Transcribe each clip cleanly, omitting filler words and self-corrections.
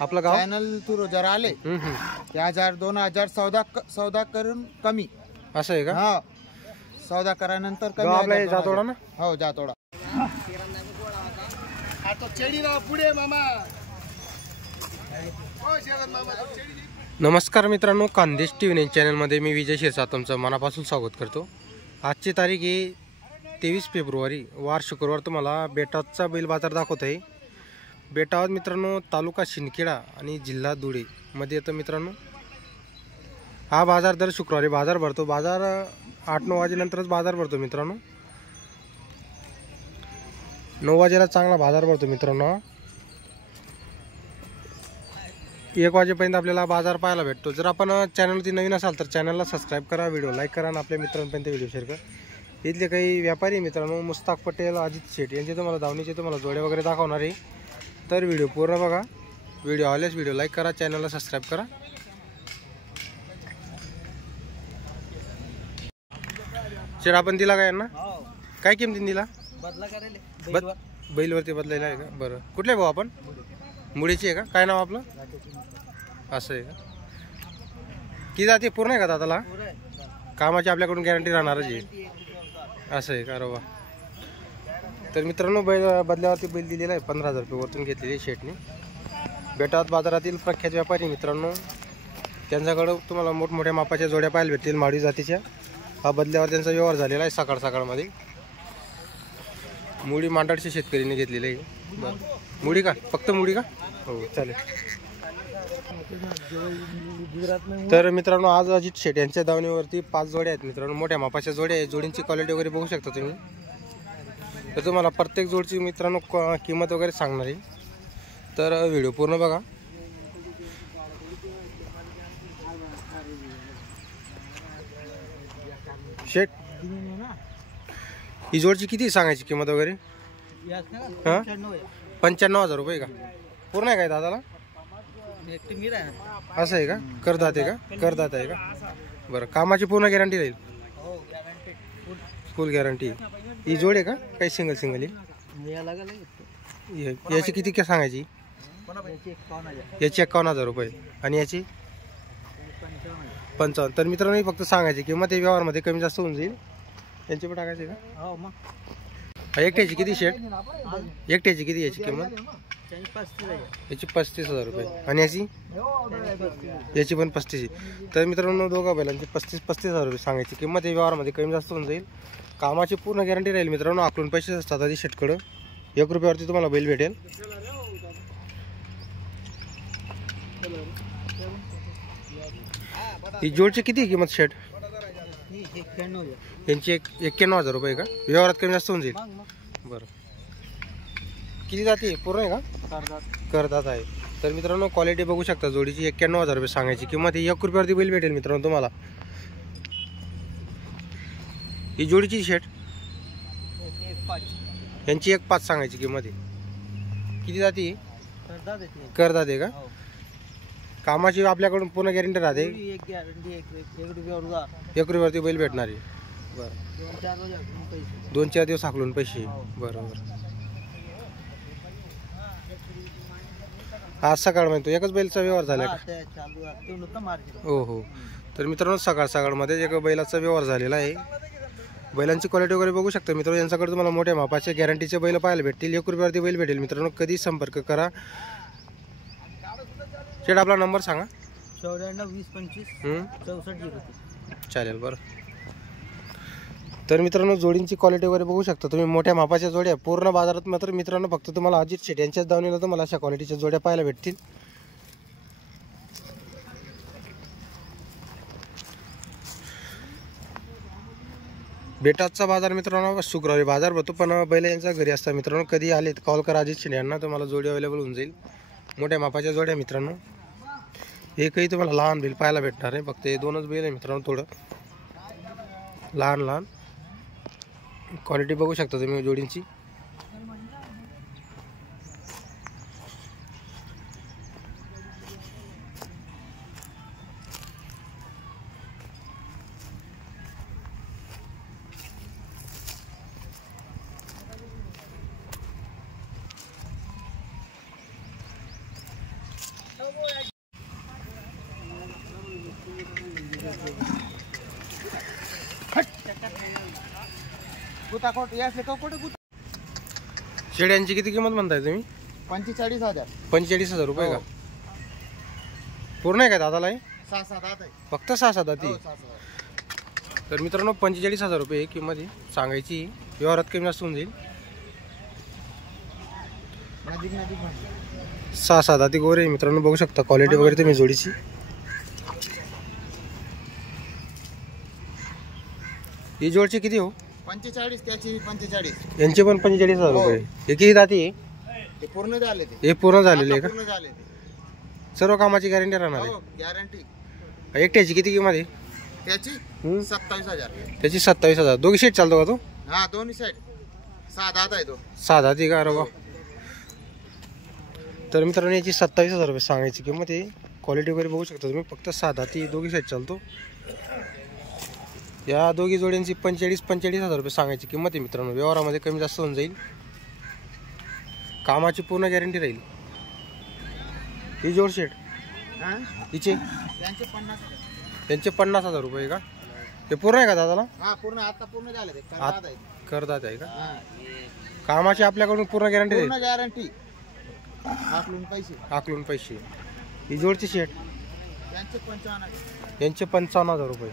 आपलं गाव channel through जर आले 1000-2000 सौदा करून कमी असं आहे का? हा, सौदा करानंतर कमी. आपला जातोडा ना? हो, जातोडा. पुढे मामा. नमस्कार मित्रांनो, खानदेश टीव्ही चॅनलमध्ये मी विजय शिरसाट तुमचं मनापासून स्वागत करतो. आजची तारीख आहे 23 फेब्रुवारी, वार शुक्रवार. तुम्हाला बेटावचा बैल बाजार दाखवत आहे. बेटावत मित्रांनो तालुका शिंदखेडा आणि जिल्हा धुळे मध्ये येतं मित्रांनो. हा बाजार दर शुक्रवारी बाजार भरतो. बाजार 8-9 वाजेनंतरच बाजार भरतो मित्रांनो. 9 वाजेला चांगला बाजार भरतो मित्रांनो. 1 वाजेपर्यंत आपल्याला बाजार पाहायला भेटतो. जर आपण चॅनलवरती नवीन असाल तर चॅनलला सबस्क्राईब करा, व्हिडिओ लाईक करा आणि आपल्या मित्रांपर्यंत व्हिडिओ शेअर करा. इथले काही व्यापारी मित्रांनो मुस्ताक पटेल, अजित शेठ यांचे तुम्हाला धावणीचे तुम्हाला जोड्या वगैरे दाखवणार आहे. तर व्हिडिओ पूर्ण बघा. व्हिडिओ आवडल्यास व्हिडिओ लाईक करा, चॅनलला सबस्क्राईब करा. शेठ आपण दिला का यांना? काय किमतीने दिला? बैलवरती बदलायला आहे का? बरं, कुठले भाऊ आपण? मुळीची आहे का? काय नाव आपलं? असं आहे का? किती जाते पूर्ण आहे का दादाला? कामाची आपल्याकडून गॅरंटी राहणारच आहे. असं आहे का? अरे वा. तर मित्रांनो बैल बदल्यावरती बैल दिलेला आहे. 15,000 रुपये वरतून घेतलेले शेटने. बेटावत बाजारातील प्रख्यात व्यापारी मित्रांनो, त्यांच्याकडं तुम्हाला मोठमोठ्या मापाच्या जोड्या पाहायला भेटतील माळी जातीच्या. हा बदल्यावर त्यांचा व्यवहार झालेला आहे सकाळमध्ये. मुळी मांडाडच्या शेतकरीने घेतलेली आहे. बरं, मुळी का? फक्त मुळी का? हो, चालेल. तर मित्रांनो आज अजित शेठ यांच्या दावणीवरती 5 जोड्या आहेत मित्रांनो. मोठ्या मापाच्या जोड्या आहेत. जोडींची क्वालिटी वगैरे बघू शकता तुम्ही. तर तुम्हाला प्रत्येक जोडची मित्रांनो किंमत वगैरे सांगणार आहे. तर व्हिडिओ पूर्ण बघा. शेठ ही जोडची किती सांगायची किंमत वगैरे? 95,000 रुपये का? पूर्ण आहे काय दादाला? असं आहे का? करदात आहे का? करदात आहे का? बरं, कामाची पूर्ण गॅरंटी राहील? फुल गॅरंटी. ही जोड आहे का? काही सिंगल याची किती काय सांगायची? याची 51,000 रुपये आणि याची 55. तर मित्रांनो फक्त सांगायची किंमत हे व्यवहारमध्ये कमी जास्त होऊन जाईल. यांची पण टाकायची का? एकट्याची किती शेट? एकट्याची किती याची किंमत? याची 35,000 रुपये आणि याची पण 35. तर मित्रांनो दोघा बैलांची 35,000 रुपये सांगायची किंमत हे व्यवहारमध्ये कमी जास्त होऊन जाईल. कामाची पूर्ण गॅरंटी राहील मित्रांनो. आकलून पैसे असतात आधी शेटकडं. 1 रुपयावरती तुम्हाला बैल भेटेल. ही जोडची किती किंमत शेट? यांची 91,000 रुपये का? व्यवहारात कमी जास्त होऊन जाईल. बरं, किती जाती? पूर्ण आहे का? करदात आहे. तर मित्रांनो क्वालिटी बघू शकता. जोडीची 91,000 रुपये सांगायची किंमत. ही 1 रुपयावरती बैल भेटेल मित्रांनो तुम्हाला. ही जोडीची शेट यांची 1,500 सांगायची किंमत आहे. किती जाती? करदात आहे का? कामाची आपल्याकडून पूर्ण गॅरंटी राहते. 1 रुपयावरती बैल भेटणार आहे. बरं, 2-4 दिवस हाकलून पैसे. बरोबर. आज सकाळमध्ये एकच बैलचा व्यवहार झाला का? हो. तर मित्रांनो सकाळमध्ये एक बैलाचा व्यवहार झालेला आहे. बैलांची क्वालिटी वगैरे बघू शकता मित्रांनो. यांच्याकडे तुम्हाला मोठ्या मापाचे गॅरंटीचे बैल पाहायला भेटतील. 1 रुपयावरती बैल भेटेल मित्रांनो. कधी संपर्क करा. शेट आपला नंबर सांगा. 94-20-25 6403. चालेल. बरं, तर मित्रांनो जोडींची क्वालिटी वगैरे बघू शकता तुम्ही. मोठ्या मापाच्या जोड्या पूर्ण बाजारात मात्र मित्रांनो फक्त तुम्हाला अजित शेठ यांच्याच दावणीला तुम्हाला अशा क्वालिटीच्या जोड्या पाहायला भेटतील. बेटाचा बाजार मित्रांनो शुक्रवारी बाजार भरतो. पण बैल यांच्या घरी असतात मित्रांनो. कधी आले कॉल करा अजित शेठ यांना, तुम्हाला जोडी अवेलेबल होऊन जाईल. मोठ्या मापाच्या जोड्या मित्रांनो. एकही तुम्हाला लहान बैल पाहायला भेटणार आहे. फक्त हे 2च बैल आहे मित्रांनो. थोडं लहान क्वालिटी बघू शकता तुम्ही जोडींची. गुताकोट या कुठे शेळ्यांची किती किंमत म्हणताय तुम्ही? 45,000. 45,000 रुपये का? पूर्ण आहे का दादाला हे? 6-7 दात आहे. फक्त 6-7 दाती. हो, 6-7. तर मित्रांनो 45,000 रुपये किंमत आहे सांगायची. व्यवहारात कमी जास्त होऊन जाईल. नजीक नजीक 6-7 दाती गोरे मित्रांनो, बघू शकता क्वालिटी वगैरे तुम्ही जोडीची. ही जोडची किती हो? 45 त्याची 45. यांचे पण 45,000 रुपये. हे किती दाती आहे? ते पूर्ण झाले ते. हे पूर्ण झालेले आहे का? पूर्ण झाले ते. सर्व कामाची गॅरंटी राहणार हो गॅरंटी. आहे. एकट्याची किती किंमत आहे? त्याची 27,000. त्याची 27,000. दोघी शेट चालतो का तो? हा दोन्ही साईड. 6 दात आहे तो. 6 दाती का? अरे वा. तर मित्रांनो याची 27,000 रुपये सांगायची किंमत आहे. क्वालिटी वगैरे बघू शकता तुम्ही. फक्त 6 दाती दोघी साईड चालतो. या दोघी जोड्यांची 45,000 रुपये सांगायची किंमत आहे मित्रांनो. व्यवहारामध्ये कमी जास्त होऊन जाईल. कामाची पूर्ण गॅरंटी राहील. ही जोड शेट हा हिचे त्यांचे 50,000. त्यांचे 50,000 रुपये का? ते पूर्ण आहे का दादाला? हा पूर्ण आता पूर्ण झाले ते. करदात आहे. करदात आहे का? हा कामाची आपल्याकडून पूर्ण गॅरंटी राहील. पूर्ण गॅरंटी. आकलून पैसे. आकलून पैसे. ही जोडची शेट त्यांचे 55,000. यांचे 55,000 रुपये.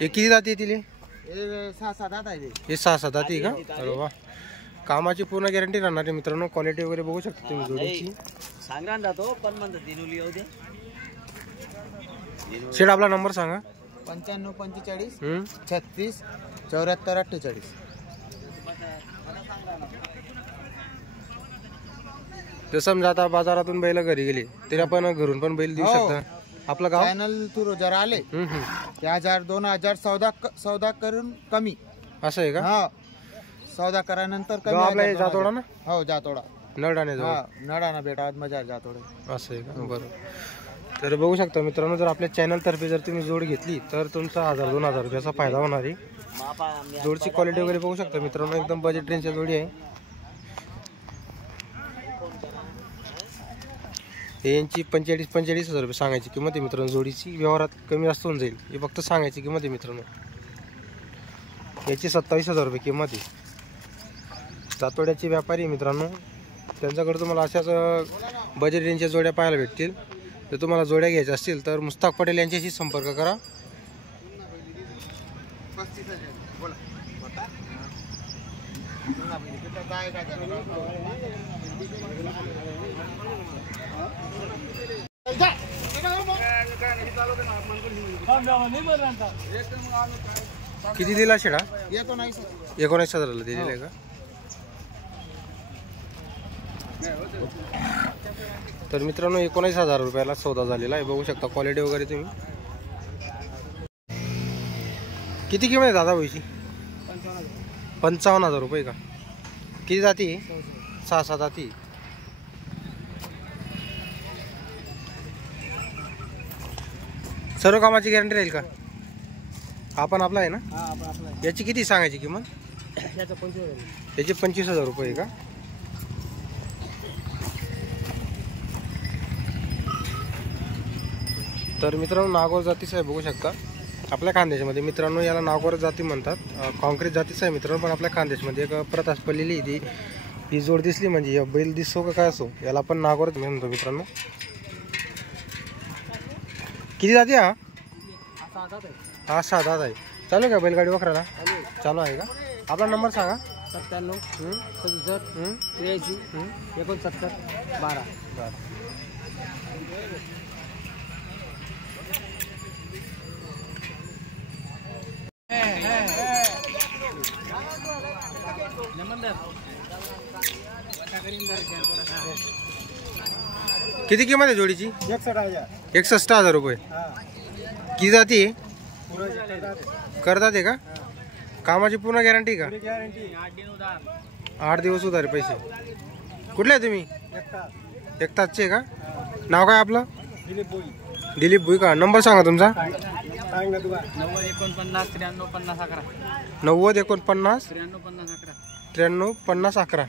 हे किती जाती येतील? हे 6-7 दात आहे ते. हे 6-7 दाती का? अरे वा. कामाची पूर्ण गॅरंटी राहणार आहे मित्रांनो. क्वालिटी वगैरे बघू शकता तुम्ही जोडीची. शेट आपला नंबर सांगा. 95 45 हम्म. 36 74 48. तर समजा आता बाजारातून बैल घरी गेले तरी आपण घरून पण बैल देऊ शकता. आपलं गाव? चॅनल थ्रू जर आले हम्म. ते 1000-2000 सौदा करून कमी. असं आहे का? हा सौदा करानंतर कमी. गाव आपला हे 1000-2000. जातोडा ना? हो जातोडा. नळडाने हा नडाना बेटा मजा जातोडा. असं आहे का? बरं. तर बघू शकता मित्रांनो, जर आपल्या चॅनलतर्फे जर तुम्ही जोड घेतली तर तुमचा 1000-2000 रुपयाचा फायदा होणार आहे. जोडची क्वालिटी वगैरे बघू शकता मित्रांनो, एकदम बजेट रेंजच्या जोडी आहे. यांची 45,000 रुपये सांगायची किंमत आहे मित्रांनो जोडीची. व्यवहारात कमी जास्त होऊन जाईल. हे फक्त सांगायची किंमत आहे मित्रांनो. याची 27,000 रुपये किंमत आहे. जातोड्याचे व्यापारी मित्रांनो, त्यांच्याकडे तुम्हाला अशाच बजेट रेंजच्या जोड्या पाहायला भेटतील. जर तुम्हाला जोड्या घ्यायच्या असतील तर मुस्ताक पटेल यांच्याशी संपर्क करा. किती दिला शेडा? 19,000 दिलेला आहे का? तर मित्रांनो 19,000 रुपयाला सौदा झालेला आहे. बघू शकता क्वालिटी वगैरे तुम्ही. किती किंमत आहे दादा भाईची? 55,000 रुपये का? किती जाती? 6-7 जाती. सर्व कामाची गॅरंटी राहील का? आपण आपला आहे ना? याची किती सांगायची किंमत? याची 25,000 रुपये का? तर मित्रांनो नागोर जातीचं आहे बघू शकता आपल्या खानदेशमध्ये. मित्रांनो याला नागोर जाती म्हणतात. कॉन्क्रीट जातीचं आहे मित्रांनो, पण आपल्या खानदेशमध्ये एक प्रतास पडलेली ही जोड दिसली म्हणजे बैल दिसतो का काय असो, याला आपण नागोरच म्हणतो मित्रांनो. किती जाती हा? 6 दात आहे. चालू का बैलगाडी वखराला? चालू आहे का? आपला नंबर सांगा. 97 67 83 69 12. किती किंमत आहे जोडीची? 61,000 रुपये. किती जाती करतात आहे का? कामाची पूर्ण गॅरंटी का? 8 दिवस उधारे पैसे. कुठले आहे तुम्ही? एकताचे का? नाव काय आपलं? दिलीप भुई का? नंबर सांगा तुमचा. 90 49 93 50 11.